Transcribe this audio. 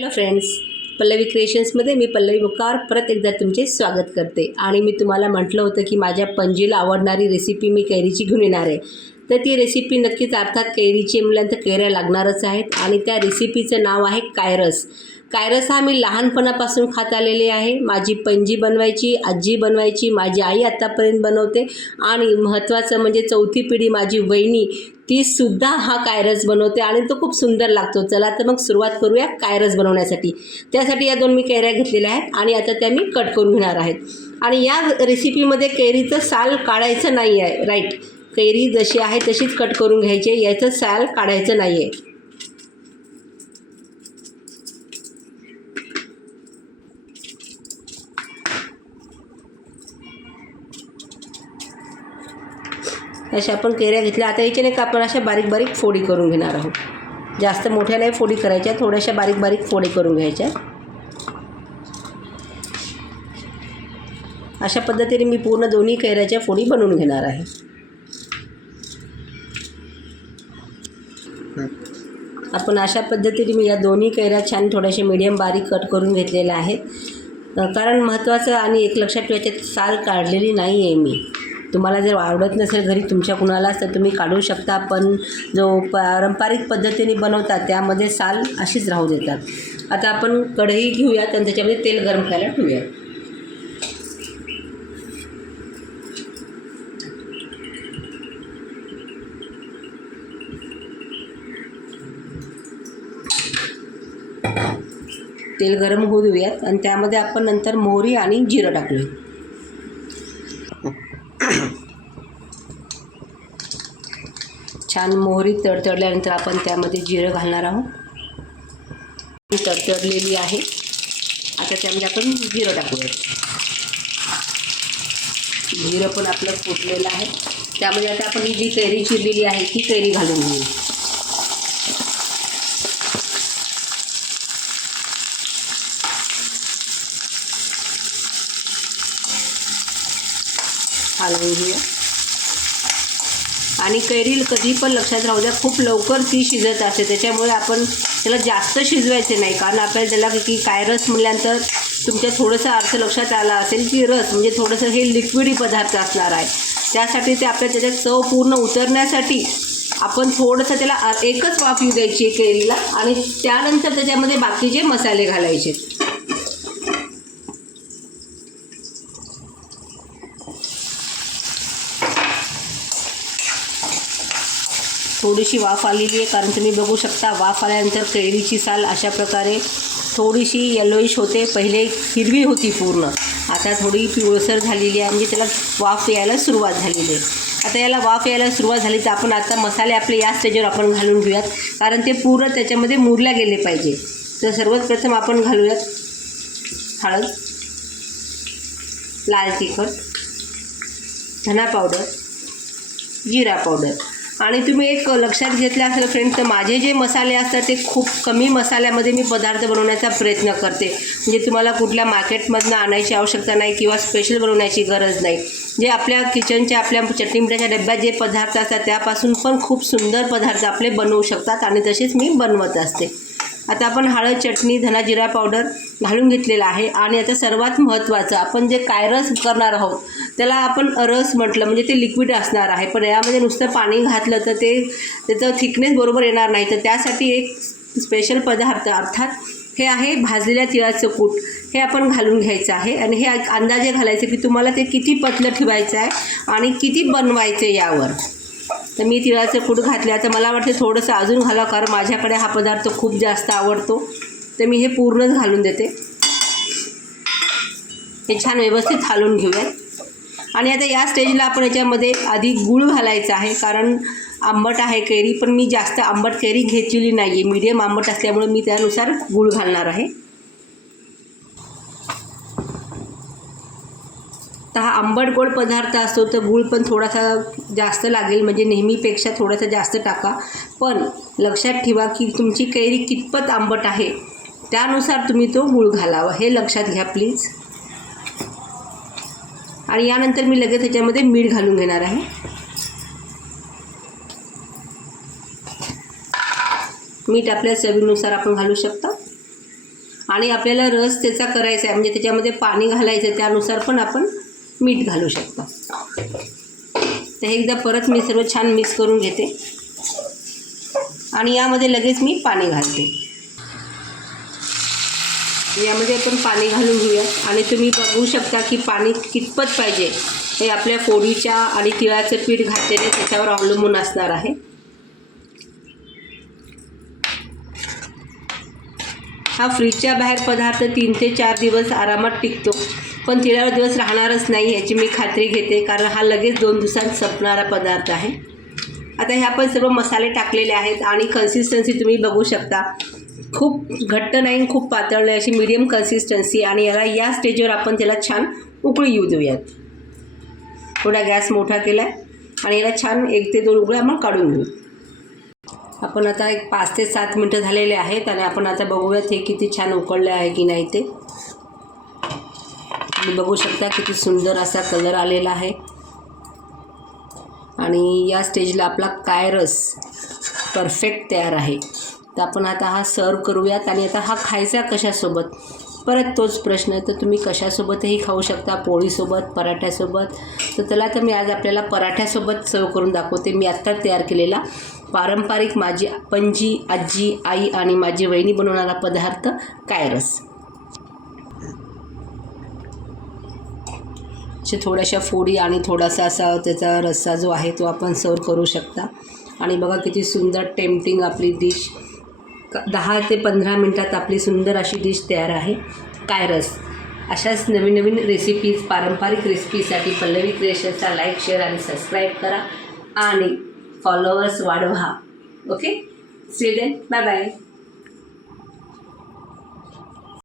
Hello friends, Pallavi क्रिएशन्समध्ये मी पल्लवी मुकार परत एकदा तुमचे स्वागत करते. आणि मी तुम्हाला म्हटलं होतं की माझ्या पणजीला आवडणारी रेसिपी मी कैरीची घेऊन येणार आहे. तर ती रेसिपी नक्कीच अर्थात कैरीची म्हटल्यानंतर कैऱ्या लागणारच आहेत. आणि त्या रेसिपीचं नाव आहे कायरस. कायरस हा मी लहानपणापासून खात आलेले आहे. माझी पणजी बनवायची, आजी बनवायची, माझी आई आत्तापर्यंत बनवते. आणि महत्त्वाचं म्हणजे चौथी पिढी माझी वहिनी तीसुद्धा हा कायरस बनवते आणि तो खूप सुंदर लागतो. चला तर मग सुरुवात करूया कायरस बनवण्यासाठी. त्यासाठी या दोन मी कैऱ्या घेतलेल्या आहेत आणि आता त्या मी कट करून घेणार आहेत. आणि या रेसिपीमध्ये कैरीचं साल काढायचं नाही आहे. राईट, कैरी जशी आहे तशीच कट करून घ्यायची, याचं साल काढायचं नाही आहे. अशा आपण कैऱ्या घेतल्या. आता याच्याने का आपण अशा बारीक बारीक फोडी करून घेणार आहोत. जास्त मोठ्या नाही फोडी करायच्या, थोड्याशा बारीक बारीक फोडी करून घ्यायच्या. अशा पद्धतीने मी पूर्ण दोन्ही कैऱ्याच्या फोडी बनवून घेणार आहे. आपण अशा पद्धतीने मी या दोन्ही कैऱ्या छान थोड्याशा मीडियम बारीक कट करून घेतलेल्या आहेत. कारण महत्त्वाचं आणि एक लक्षात ठेवायचं, साल काढलेली नाही आहे मी. तुम्हाला जर आवडत नसेल घरी तुमच्या कुणालाच तर तुम्ही काढू शकता, पण जो पारंपरिक पद्धतीने बनवतात त्यामध्ये साल अशीच राहू देतात. आता आपण कढई घेऊयात आणि त्याच्यामध्ये तेल गरम करायला ठेवूया. तेल गरम होऊ देऊयात आणि त्यामध्ये आपण नंतर मोहरी आणि जिरं टाकूया. छान मोहरी तडतडल्यानंतर आपण त्यामध्ये जिरं घालणार आहोत. तडतडलेली आहे. आता त्यामध्ये आपण जिरं टाकूयात. जिरं पण आपलं फुटलेलं आहे. त्यामध्ये आता आपण ही जी कैरी चिरलेली आहे ती कैरी घालून घेऊ. हलवून घेऊया. आणि कैरी कधी पण लक्षात राहू द्या, खूप लवकर ती शिजत असते. त्याच्यामुळे आपण त्याला जास्त शिजवायचे नाही. कारण आपल्याला त्याला की कायरस म्हटल्यानंतर तुमच्या थोडंसं अर्थ लक्षात आला असेल की रस म्हणजे थोडंसं हे लिक्विडी पदार्थ असणार आहे. त्यासाठी ते आपल्या त्याच्यात चव पूर्ण उतरण्यासाठी आपण थोडंसं त्याला एकच वाफ येऊ द्यायची आहे कैरीला. आणि त्यानंतर त्याच्यामध्ये बाकीचे मसाले घालायचे. थोडीशी वाफ आलेली आहे, कारण तुम्ही बघू शकता वाफ आल्यानंतर कैरीची साल अशा प्रकारे थोडीशी येलोइश होते. पहिले हिरवी होती पूर्ण, आता थोडी पिवळसर झालेली आहे, म्हणजे त्याला वाफ यायला सुरुवात झालेली आहे. आता याला वाफ यायला सुरुवात झाली तर आपण आता मसाले आपले या स्टेजवर आपण घालून घेऊयात, कारण ते पूर्ण त्याच्यामध्ये मुरल्या गेले पाहिजे. तर सर्वात प्रथम आपण घालूयात हळद, लाल तिखट, धना पावडर, जिरा पावडर. आणि तुम्ही एक लक्षात घेतलं असेल फ्रेंड्स, तर माझे जे मसाले असतात ते खूप कमी मसाल्यामध्ये मी पदार्थ बनवण्याचा प्रयत्न करते. म्हणजे तुम्हाला कुठल्या मार्केटमधनं आणायची आवश्यकता नाही किंवा स्पेशल बनवण्याची गरज नाही. जे आपल्या किचनच्या आपल्या चटणी मिठाच्या डब्यात जे पदार्थ असतात त्यापासून पण खूप सुंदर पदार्थ आपले बनवू शकतात आणि तसेच मी बनवत असते. आता आपण हळद, चटणी, धना, जिरा पावडर घालून घेतलेला आहे. आणि आता सर्वात महत्त्वाचं, आपण जे कायरस करणार आहोत त्याला आपण रस म्हटलं म्हणजे ते लिक्विड असणार आहे. पण यामध्ये नुसतं पाणी घातलं तर ते त्याचं थिकनेस बरोबर येणार नाही. तर त्यासाठी एक स्पेशल पदार्थ अर्थात हे आहे भाजलेल्या तिळाचं कूट. हे आपण घालून घ्यायचं आहे. आणि हे अंदाजे घालायचं की तुम्हाला ते किती पतलं ठेवायचं आहे आणि किती बनवायचं यावर. तर मी तिळाचं कूट घातलं. तर मला वाटते थोडंसं अजून घाला, कारण माझ्याकडे हा पदार्थ खूप जास्त आवडतो. तर मी हे पूर्णच घालून देते. हे छान व्यवस्थित हालून घेऊयात. आणि आता या स्टेजला आपण याच्यामध्ये आधी गूळ घालायचा आहे, कारण आंबट आहे कैरी, पण मी जास्त आंबट कैरी घेतलेली नाही आहे. मीडियम आंबट असल्यामुळे मी त्यानुसार गूळ घालणार आहे. तर हा आंबट गोड पदार्थ असतो तर गूळ पण थोडासा जास्त लागेल, म्हणजे नेहमीपेक्षा थोडासा जास्त टाका. पण लक्षात ठेवा की तुमची कैरी कितपत आंबट आहे त्यानुसार तुम्ही तो गूळ घालावा, हे लक्षात घ्या प्लीज. आणि यानंतर मी लगेच त्याच्यामध्ये मीठ घालून घेणार आहे. मीठ आपल्या चवीनुसार आपण घालू शकता. आणि आपल्याला रस त्याचा करायचा आहे म्हणजे त्याच्यामध्ये पाणी घालायचं आहे, त्यानुसार पण आपण मीठ घालू शकता. तर हे एकदा परत मी सर्व छान मिक्स करून घेते आणि यामध्ये लगेच मी पाणी घालते. यामध्ये आपण पाणी घालून घेऊया आणि तुम्ही बघू शकता की पाणी कितपत पाहिजे हे आपल्या फोडीच्या आणि तिळाचं पीठ घातलेले त्याच्यावर अवलंबून असणार आहे. हा फ्रीजच्या बाहेर पदार्थ 3 ते 4 दिवस आरामात टिकतो, पण तिळावर दिवस राहणारच नाही याची मी खात्री घेते, कारण हा लगेच 2 दिवसांत संपणारा पदार्थ आहे. आता हे आपण सर्व मसाले टाकलेले आहेत आणि कन्सिस्टन्सी तुम्ही बघू शकता, खूप घट्ट नाही खूप पातळ नाही, अशी मीडियम कन्सिस्टन्सी. आणि या स्टेजवर आपण त्याला छान उकळी येऊ देऊयात. थोडा गॅस मोठा केला आहे आणि याला छान 1 ते 2 उकळ्या आपण काढून घेऊ. आपण आता एक 5 ते 7 मिनटं झालेले आहेत आणि आपण आता बघूयात हे किती छान उकळले आहे की नाही ते. तुम्ही बघू शकता किती सुंदर असा कलर आलेला आहे आणि या स्टेजला आपला कायरस परफेक्ट तयार आहे. तर आपण आता हा सर्व करूयात. आणि आता हा खायचा कशासोबत, परत तोच प्रश्न आहे. तर तुम्ही कशासोबतही खाऊ शकता, पोळीसोबत, पराठ्यासोबत. तर त्याला तर मी आज आपल्याला पराठ्यासोबत सर्व करून दाखवते. मी आत्ता तयार केलेला पारंपरिक माझी पणजी, आजी, आई आणि माझी वहिनी बनवणारा पदार्थ कायरस. अशा थोड्याशा फोडी आणि थोडासा असा त्याचा रस्सा जो आहे तो आपण सर्व करू शकता. आणि बघा किती सुंदर टेम्पटिंग आपली डिश. 10 ते 15 मिनटात आपली सुंदर अशी डिश तयार आहे कायरस. अशाच नवीन नवीन रेसिपीज, पारंपरिक रेसिपीसाठी पल्लवी क्रिएशन्सचा लाईक, शेअर आणि सबस्क्राईब करा आणि फॉलोअर्स वाढवा. Okay, see you then, bye bye.